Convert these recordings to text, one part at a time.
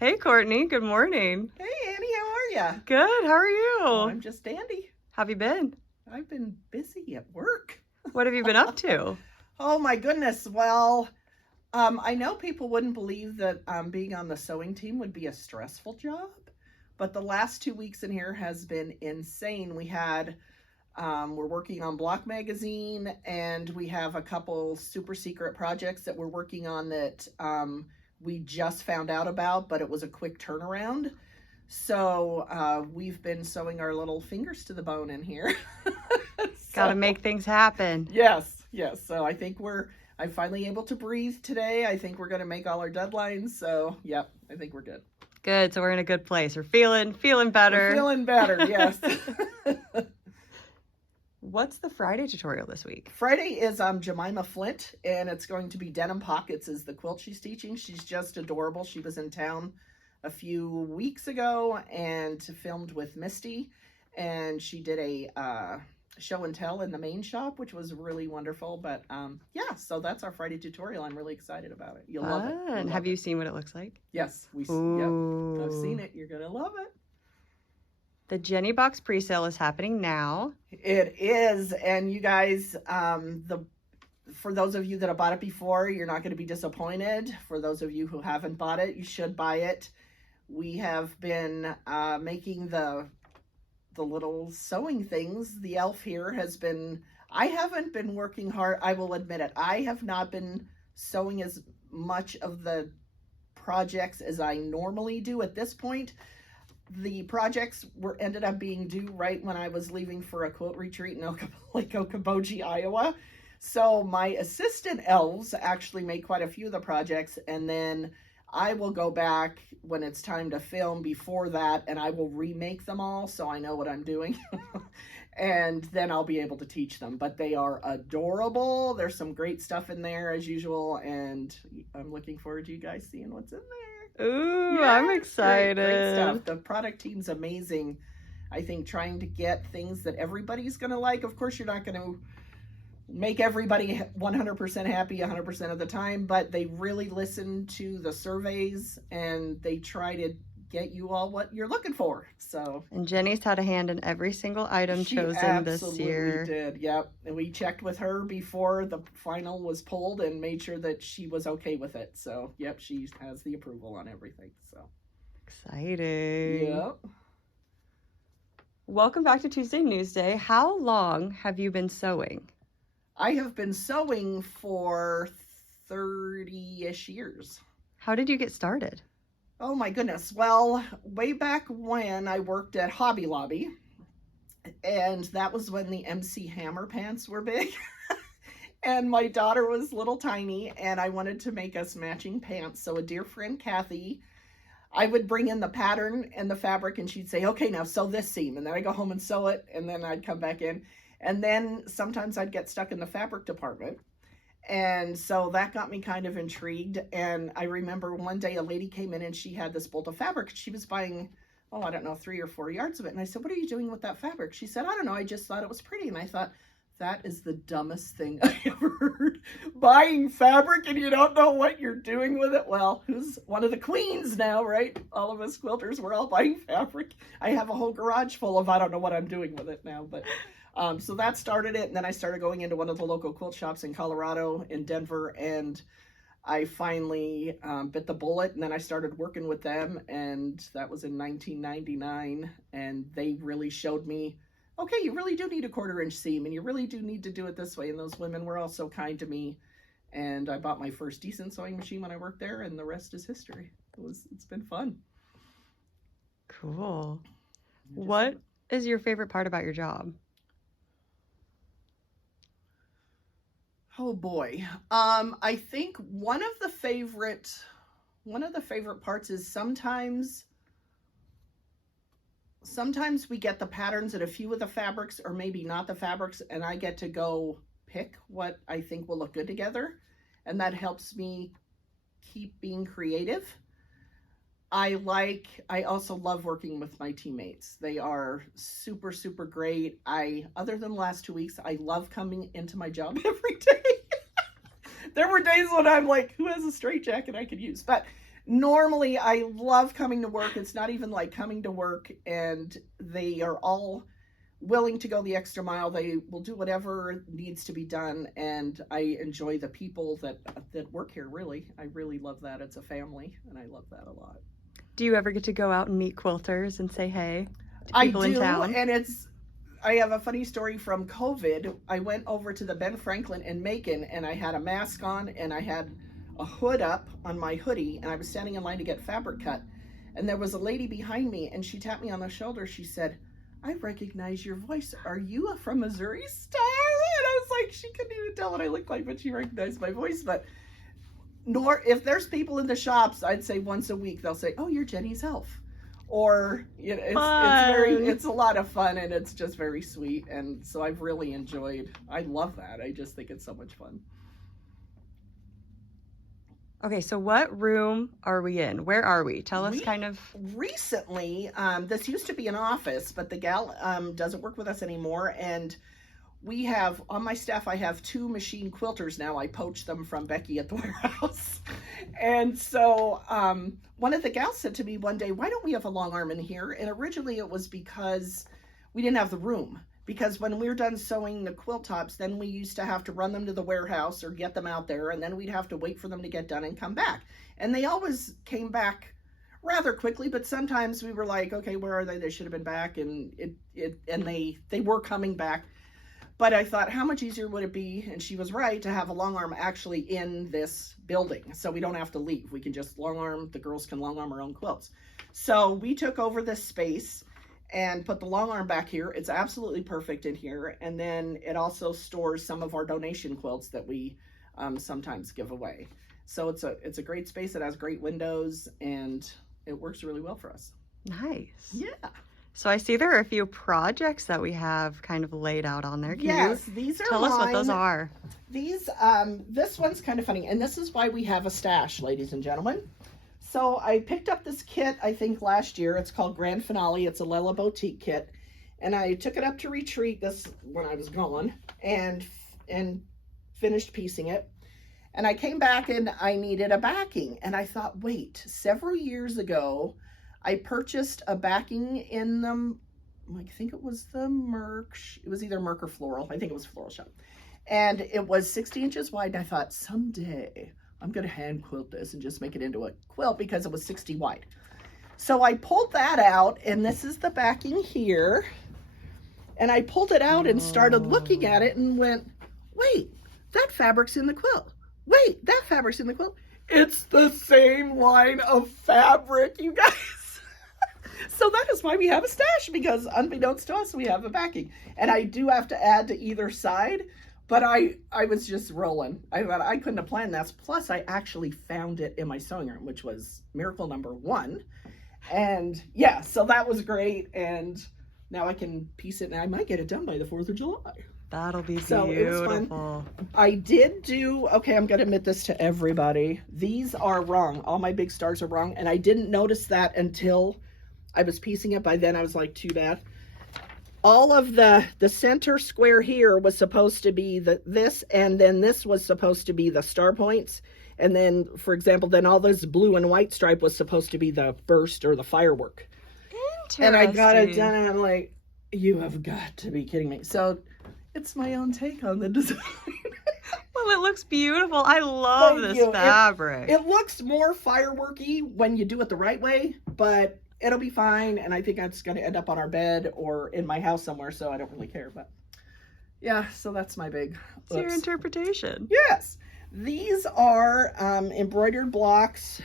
Hey, Courtney. Good morning. Hey, Annie, how are you? Good. How are you? Oh, I'm just dandy. How have you been? I've been busy at work. What have you been up to? Oh my goodness. Well, I know people wouldn't believe that being on the sewing team would be a stressful job, but the last 2 weeks in here has been insane. We're working on Block Magazine, and we have a couple super secret projects that we're working on that we just found out about, but it was a quick turnaround. So we've been sewing our little fingers to the bone in here. Gotta make things happen. Yes. So I'm finally able to breathe today. I think we're going to make all our deadlines. So, yep, I think we're good. Good. So we're in a good place. We're feeling better. We're feeling better, yes. What's the Friday tutorial this week? Friday is Jemima Flint, and it's going to be Denim Pockets is the quilt she's teaching. She's just adorable. She was in town a few weeks ago and filmed with Misty, and she did a show and tell in the main shop, which was really wonderful. But yeah, so that's our Friday tutorial. I'm really excited about it. You'll love it. Have you seen what it looks like? Yes, yep, I've seen it. You're gonna love it. The Jenny Box pre-sale is happening now. It is, and you guys, for those of you that have bought it before, you're not going to be disappointed. For those of you who haven't bought it, you should buy it. We have been making the little sewing things. The elf here I haven't been working hard. I will admit it. I have not been sewing as much of the projects as I normally do at this point. The projects ended up being due right when I was leaving for a quilt retreat in Lake Okoboji, Iowa. So my assistant elves actually make quite a few of the projects, and then I will go back when it's time to film before that, and I will remake them all so I know what I'm doing. And then I'll be able to teach them. But they are adorable. There's some great stuff in there as usual, and I'm looking forward to you guys seeing what's in there. Ooh, yeah, I'm excited. Great stuff. The product team's amazing. I think trying to get things that everybody's going to like. Of course, you're not going to make everybody 100% happy 100% of the time, but they really listen to the surveys and they try to get you all what you're looking for. So, and Jenny's had a hand in every single item chosen this year. She absolutely did. Yep. And we checked with her before the final was pulled and made sure that she was okay with it. So, yep, she has the approval on everything. So exciting. Yep. Welcome back to Tuesday Newsday. How long have you been sewing? I have been sewing for 30-ish years. How did you get started? Oh my goodness. Well, way back when I worked at Hobby Lobby, and that was when the MC Hammer pants were big. And my daughter was little tiny, and I wanted to make us matching pants. So a dear friend, Kathy, I would bring in the pattern and the fabric, and she'd say, okay, now sew this seam. And then I'd go home and sew it, and then I'd come back in. And then sometimes I'd get stuck in the fabric department. And so that got me kind of intrigued. And I remember one day a lady came in and she had this bolt of fabric. She was buying, 3 or 4 yards of it. And I said, what are you doing with that fabric? She said, I don't know. I just thought it was pretty. And I thought, that is the dumbest thing I ever heard. Buying fabric and you don't know what you're doing with it. Well, who's one of the queens now, right? All of us quilters, we're all buying fabric. I have a whole garage full of, I don't know what I'm doing with it now, but so that started it. And then I started going into one of the local quilt shops in Colorado, in Denver, and I finally bit the bullet. And then I started working with them, and that was in 1999. And they really showed me, okay, you really do need a 1/4-inch seam, and you really do need to do it this way. And those women were all so kind to me. And I bought my first decent sewing machine when I worked there, and the rest is history. It's been fun. Cool. What is your favorite part about your job? Oh boy. I think one of the favorite parts is sometimes we get the patterns and a few of the fabrics, or maybe not the fabrics, and I get to go pick what I think will look good together. And that helps me keep being creative. I also love working with my teammates. They are super, super great. Other than the last 2 weeks, I love coming into my job every day. There were days when I'm like, who has a straitjacket I could use? But Normally, I love coming to work. It's not even like coming to work, and they are all willing to go the extra mile. They will do whatever needs to be done, and I enjoy the people that work here, really. I really love that. It's a family, and I love that a lot. Do you ever get to go out and meet quilters and say hey to I people in do, town? and I have a funny story from COVID. I went over to the Ben Franklin in Macon, and I had a mask on, and I had a hood up on my hoodie, and I was standing in line to get fabric cut, and there was a lady behind me, and she tapped me on the shoulder. She said, "I recognize your voice. Are you from Missouri Star?" And I was like, she couldn't even tell what I looked like, but she recognized my voice. But if there's people in the shops, I'd say once a week they'll say, "Oh, you're Jenny's elf," or you know, it's a lot of fun, and it's just very sweet, and so I've really enjoyed. I love that. I just think it's so much fun. Okay, so what room are we in? Where are we? Tell us kind of. Recently, this used to be an office, but the gal doesn't work with us anymore. And we have, on my staff, I have 2 machine quilters now. I poached them from Becky at the warehouse. And so one of the gals said to me one day, "Why don't we have a long arm in here?" And originally it was because we didn't have the room. Because when we were done sewing the quilt tops, then we used to have to run them to the warehouse or get them out there, and then we'd have to wait for them to get done and come back. And they always came back rather quickly, but sometimes we were like, okay, where are they? They should have been back, and they were coming back. But I thought, how much easier would it be, and she was right, to have a long arm actually in this building, so we don't have to leave. We can just long arm, the girls can long arm our own quilts. So we took over this space and put the long arm back here. It's absolutely perfect in here. And then it also stores some of our donation quilts that we sometimes give away. So it's a great space. It has great windows, and it works really well for us. Nice. Yeah. So I see there are a few projects that we have kind of laid out on there. Yes, these are tell us what those are. These, this one's kind of funny, and this is why we have a stash, ladies and gentlemen. So I picked up this kit, I think last year. It's called Grand Finale. It's a Lella Boutique kit. And I took it up to retreat this when I was gone and finished piecing it. And I came back and I needed a backing. And I thought, wait, several years ago, I purchased a backing in the, I think it was the it was either Merc or Floral. I think it was Floral Shop. And it was 60 inches wide. And I thought, someday I'm going to hand quilt this and just make it into a quilt, because it was 60 wide. So I pulled that out, and this is the backing here. And I pulled it out and started looking at it and went, wait, that fabric's in the quilt. Wait, that fabric's in the quilt. It's the same line of fabric, you guys. So that is why we have a stash, because unbeknownst to us, we have a backing. And I do have to add to either side. But I was just rolling. I thought I couldn't have planned that. Plus, I actually found it in my sewing room, which was miracle number 1. And yeah, so that was great. And now I can piece it, and I might get it done by the 4th of July. That'll be so beautiful. It was fun. I did do, okay, I'm going to admit this to everybody. These are wrong. All my big stars are wrong. And I didn't notice that until I was piecing it. By then, I was like, too bad. All of the center square here was supposed to be this, and then this was supposed to be the star points. And then, for example, then all this blue and white stripe was supposed to be the burst or the firework. Interesting. And I got it done, and I'm like, you have got to be kidding me. So it's my own take on the design. Well, it looks beautiful. I love this fabric. It looks more fireworky when you do it the right way, but it'll be fine, and I think it's going to end up on our bed or in my house somewhere, so I don't really care. But yeah, so that's my big. It's your interpretation. Yes. These are embroidered blocks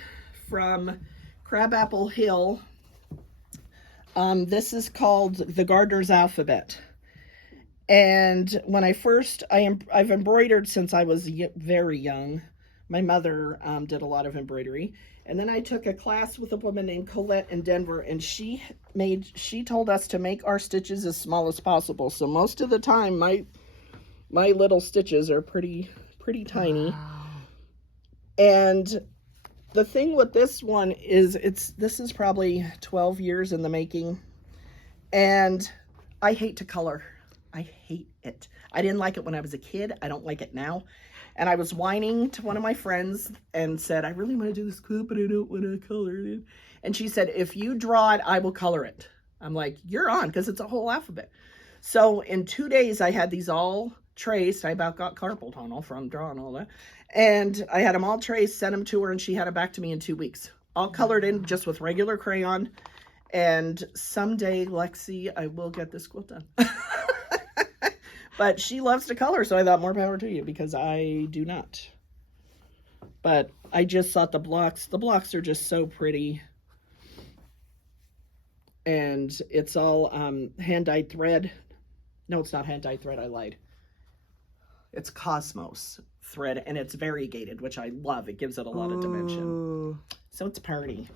from Crabapple Hill. This is called the Gardener's Alphabet. And when I've embroidered since I was very young. My mother did a lot of embroidery. And then I took a class with a woman named Colette in Denver, and she told us to make our stitches as small as possible. So most of the time, my little stitches are pretty tiny. Wow. And the thing with this one is this is probably 12 years in the making. And I hate to color. I hate it. I didn't like it when I was a kid. I don't like it now. And I was whining to one of my friends and said, I really want to do this quilt, but I don't want to color it. And she said, if you draw it, I will color it. I'm like, you're on, because it's a whole alphabet. So in 2 days, I had these all traced. I about got carpal tunnel from drawing all that. And I had them all traced, sent them to her, and she had it back to me in 2 weeks. All colored in just with regular crayon. And someday, Lexi, I will get this quilt done. But she loves to color, so I thought more power to you, because I do not. But I just thought the blocks are just so pretty. And it's all hand-dyed thread. No, it's not hand-dyed thread, I lied. It's Cosmos thread, and it's variegated, which I love. It gives it a lot of dimension. So it's party.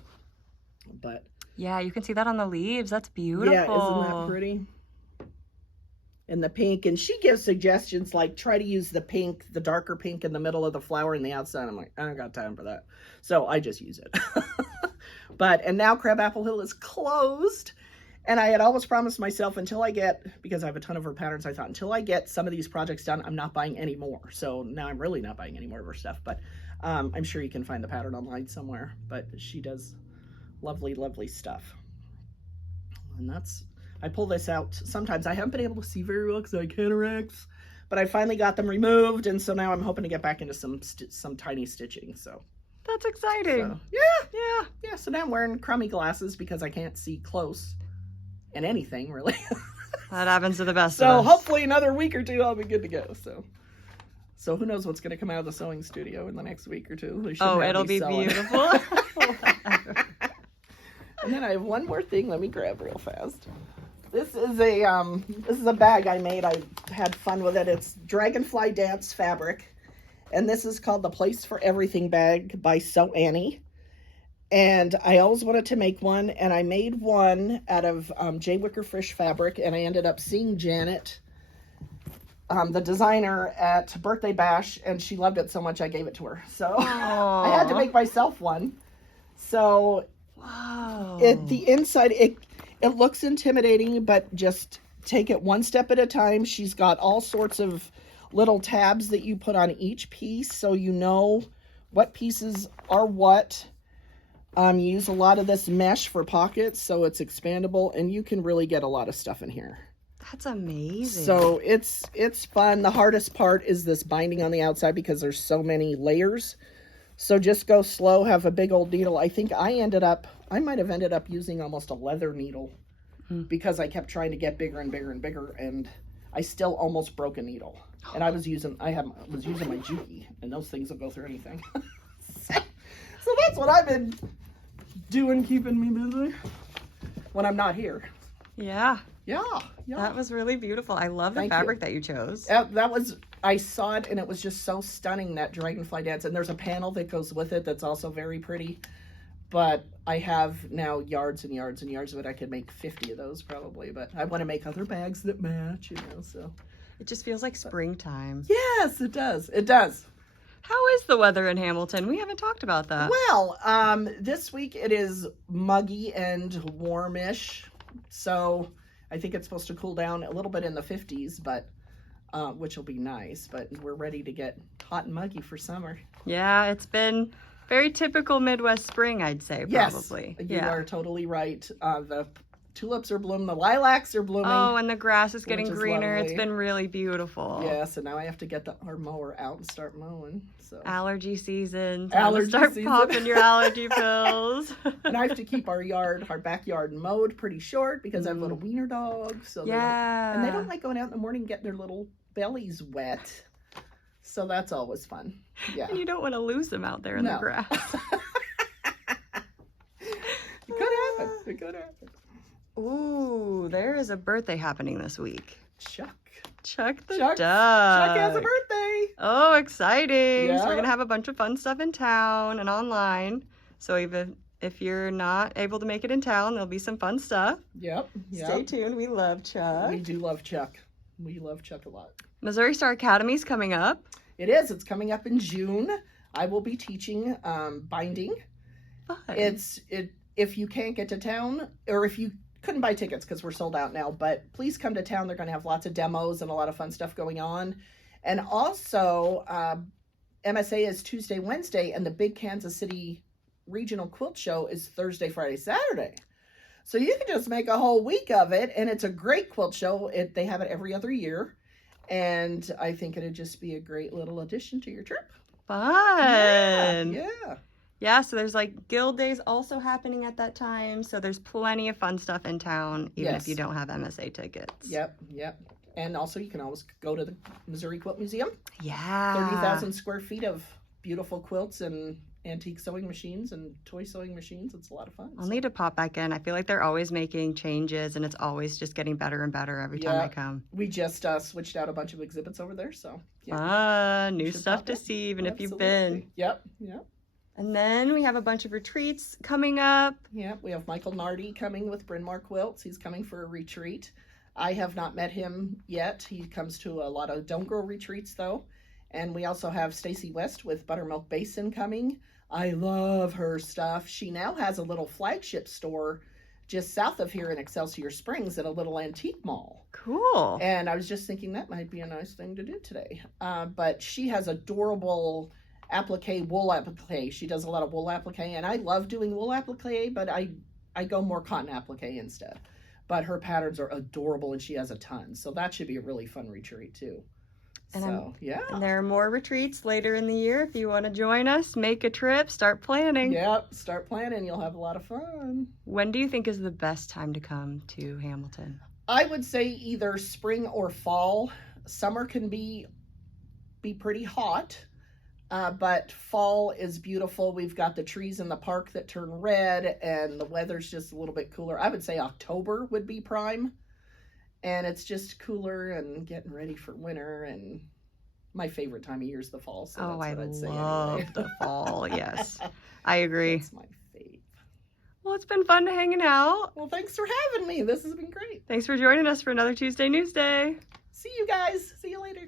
But yeah, you can see that on the leaves. That's beautiful. Yeah, isn't that pretty? And the pink, and she gives suggestions like try to use the pink, the darker pink in the middle of the flower and the outside. I'm like, I don't got time for that. So I just use it. And now Crabapple Hill is closed. And I had always promised myself until I get, because I have a ton of her patterns, I thought until I get some of these projects done, I'm not buying any more. So now I'm really not buying any more of her stuff. But I'm sure you can find the pattern online somewhere. But she does lovely, lovely stuff. And that's, I pull this out. Sometimes I haven't been able to see very well because I have cataracts, but I finally got them removed, and so now I'm hoping to get back into some tiny stitching. So that's exciting. So, yeah. So now I'm wearing crummy glasses because I can't see close in anything really. That happens to the best so of us. Hopefully another week or two I'll be good to go. So who knows what's going to come out of the sewing studio in the next week or two. Oh, it'll be beautiful. And then I have one more thing. Let me grab real fast. This is a bag I made. I had fun with it. It's Dragonfly Dance fabric. And this is called the Place for Everything bag by Sew Annie. And I always wanted to make one. And I made one out of J. Wickerfish fabric. And I ended up seeing Janet, the designer, at Birthday Bash. And she loved it so much I gave it to her. So I had to make myself one. So wow. The inside, it looks intimidating, but just take it one step at a time. She's got all sorts of little tabs that you put on each piece so you know what pieces are what. You use a lot of this mesh for pockets, so it's expandable, and you can really get a lot of stuff in here. That's amazing. So it's fun. The hardest part is this binding on the outside because there's so many layers. So just go slow, have a big old needle. I think I might have ended up using almost a leather needle because I kept trying to get bigger and bigger and bigger, and I still almost broke a needle. And I was using my Juki, and those things will go through anything. So that's what I've been doing, keeping me busy when I'm not here. Yeah. Yeah. That was really beautiful. I love the fabric that you chose. I saw it, and it was just so stunning, that Dragonfly Dance. And there's a panel that goes with it that's also very pretty. But I have now yards and yards and yards of it. I could make 50 of those probably. But I want to make other bags that match, so. It just feels like springtime. Yes, it does. It does. How is the weather in Hamilton? We haven't talked about that. Well, this week it is muggy and warmish. So I think it's supposed to cool down a little bit in the 50s, but which will be nice. But we're ready to get hot and muggy for summer. Yeah, it's been very typical Midwest spring, I'd say, probably. Yes, you are totally right. The tulips are blooming, the lilacs are blooming. Oh, and the grass is getting greener. Lovely. It's been really beautiful. Yes, and now I have to get our mower out and start mowing. So allergy season. Start popping your allergy pills. And I have to keep our backyard mowed pretty short because I have little wiener dogs. So they don't like going out in the morning and getting their little bellies wet. So that's always fun. Yeah. And you don't want to lose them out there in the grass. It could happen. Ooh, there is a birthday happening this week. Chuck the duck. Chuck has a birthday. Oh, exciting. Yeah. So we're going to have a bunch of fun stuff in town and online. So even if you're not able to make it in town, there'll be some fun stuff. Yep. Stay tuned. We love Chuck. We do love Chuck. We love Chuck a lot. Missouri Star Academy's coming up. It is. It's coming up in June. I will be teaching binding. Fun. If you can't get to town, or if you couldn't buy tickets because we're sold out now, but please come to town. They're going to have lots of demos and a lot of fun stuff going on. And also, MSA is Tuesday, Wednesday, and the big Kansas City regional quilt show is Thursday, Friday, Saturday. So you can just make a whole week of it, and it's a great quilt show. They have it every other year, and I think it'd just be a great little addition to your trip. Fun. Yeah. Yeah, so there's like guild days also happening at that time. So there's plenty of fun stuff in town, even if you don't have MSA tickets. Yep. And also you can always go to the Missouri Quilt Museum. Yeah. 30,000 square feet of beautiful quilts and antique sewing machines and toy sewing machines. It's a lot of fun. I'll need to pop back in. I feel like they're always making changes and it's always just getting better and better every time I come. We just switched out a bunch of exhibits over there, so new stuff to see even if you've been. Yep. And then we have a bunch of retreats coming up. Yep, we have Michael Nardi coming with Bryn Mawr Quilts. He's coming for a retreat. I have not met him yet. He comes to a lot of Don't Grow retreats though. And we also have Stacy West with Buttermilk Basin coming. I love her stuff. She now has a little flagship store just south of here in Excelsior Springs at a little antique mall. Cool. And I was just thinking that might be a nice thing to do today. But she has adorable wool applique. She does a lot of wool applique, and I love doing wool applique, but I go more cotton applique instead. But her patterns are adorable, and she has a ton. So that should be a really fun retreat too. And And there are more retreats later in the year. If you want to join us, make a trip, start planning. Yep, start planning. You'll have a lot of fun. When do you think is the best time to come to Hamilton? I would say either spring or fall. Summer can be pretty hot, but fall is beautiful. We've got the trees in the park that turn red, and the weather's just a little bit cooler. I would say October would be prime. And it's just cooler and getting ready for winter, and my favorite time of year is the fall. So that's what I'd say love anyway. the fall. Yes, I agree. That's my fave. Well, it's been fun hanging out. Well, thanks for having me. This has been great. Thanks for joining us for another Tuesday Newsday. See you guys. See you later.